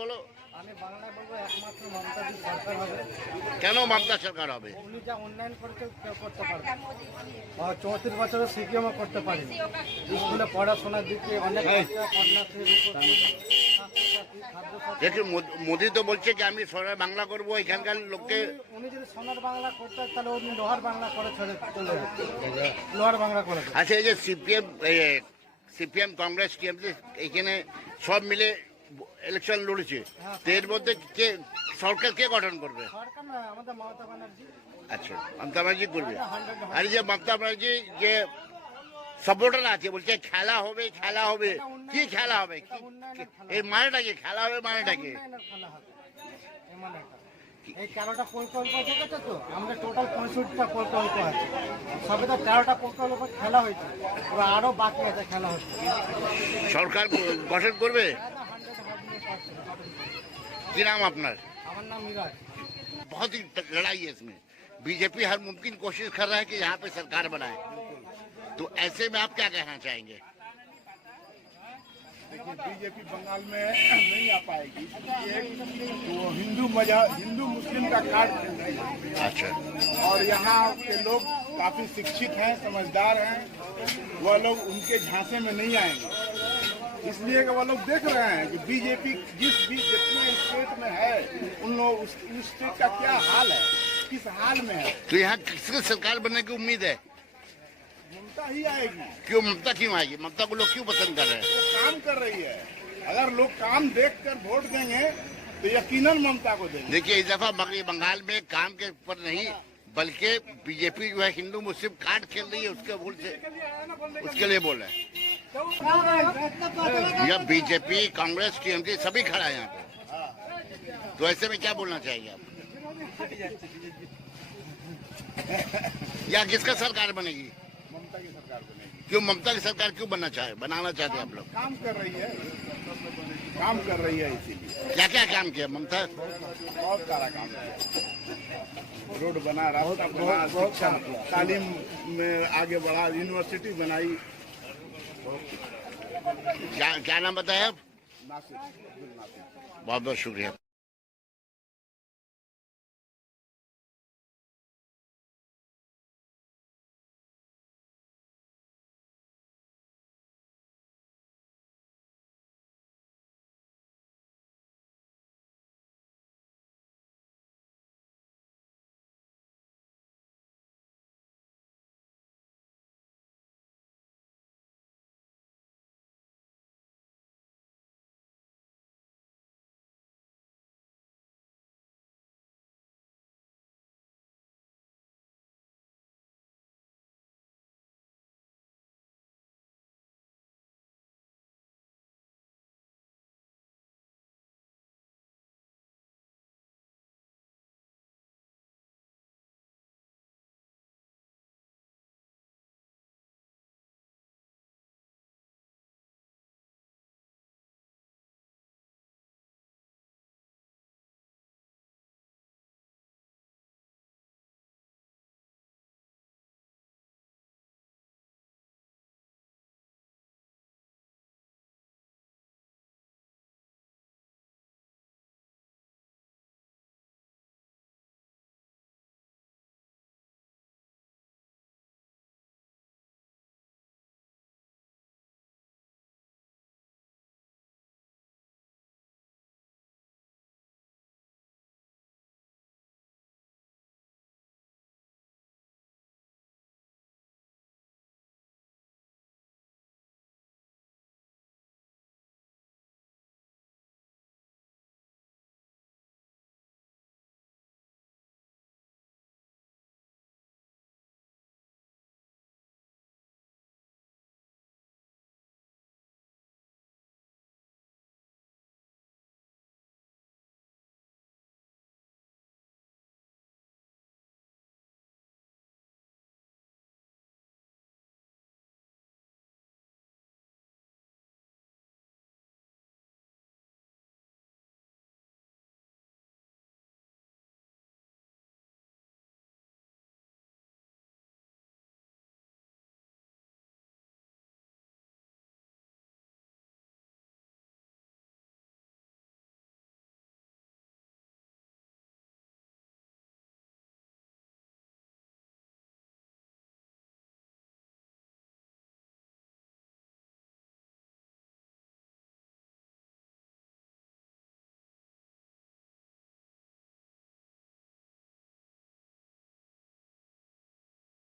বলো। আমি বাংলায় বলবো একমাত্র মমতাজি সরকার হবে। কেন মমতা সরকার হবে? উনি যা উন্নয়ন করেছে কেউ করতে পারবে। 34 বছরের সিপিএমও করতে পারেনি। স্কুলে পড়াশোনার দিকে অনেক দেখুন মোদি তো বলছে কি আমি সোনার বাংলা করবো, এখানকার লোককে। উনি যদি সোনার বাংলা করতে তাহলে উনি লোহার বাংলা করে চলে লোহার বাংলা করে। আচ্ছা, এই যে সিপিএম কংগ্রেস টিএমসি এখানে সব মিলে ইলেকশন লড়েছে, তো এর মধ্যে কে সরকার কে গঠন করবে? সরকার না, আমাদের মমতা ব্যানার্জি। আচ্ছা, মমতা ব্যানার্জি করবে। আর যে মমতা ব্যানার্জি যে সাপোর্টার আছে বলছে খেলা হবে খেলা হবে, কি খেলা হবে? এই মানেটা কি খেলা হবে? মানেটা কি? এই 13টা প্রকল্প দেখেছো তো, আমরা টোটাল 65টা প্রকল্প আছে, সবে তো 13টা প্রকল্প খেলা হয়েছে, আরো বাকি আছে খেলা হচ্ছে। সরকার গঠন করবে। কি নাম আপনার? আমার নাম মিরাজ। बहुत ही लड़ाई है इसमें। बीजेपी हर मुमकिन कोशिश कर रहा है कि यहाँ पे सरकार बनाए, तो ऐसे में आप क्या कहना चाहेंगे? देखिए, बीजेपी बंगाल में नहीं आ पाएगी। तो हिंदू मुस्लिम का कार्ड खेल रही है। अच्छा। और यहाँ के लोग काफी शिक्षित हैं, समझदार हैं, वह लोग उनके झांसे में नहीं आएंगे। इसलिए कि वह लोग देख रहे हैं कि बीजेपी जितने स्टेट में है उन लोग उस स्टेट का क्या हाल है, किस हाल में है। तो यहाँ किसकी सरकार बनने की उम्मीद है? ममता ही आएगी। क्यों ममता क्यों आएगी? ममता को लोग क्यों पसंद कर रहे हैं? वो काम कर रही है। अगर लोग काम देखकर वोट देंगे तो यकीनन ममता को देंगे। देखिए, इस दफा बंगाल में काम के ऊपर नहीं बल्कि बीजेपी जो है हिंदू मुस्लिम कार्ड खेल रही है, उसके बोल से उसके लिए बोल रहे हैं। यह बीजेपी कांग्रेस टीएमसी सभी खड़ा है यहाँ पे, तो ऐसे में क्या बोलना चाहिए आप? या किसका सरकार बनेगी? ममता की सरकार बनेगी। क्यों ममता की सरकार क्यों बनाना चाहते हैं आप लोग? काम कर रही है, काम कर रही है, इसीलिए। क्या क्या काम किया ममता? बहुत सारा काम किया। रोड बना, रास्ता बना, शिक्षा तालीम में आगे बढ़ा, यूनिवर्सिटी बनाई। क्या नाम बताया आप? नासिर। बहुत बहुत शुक्रिया।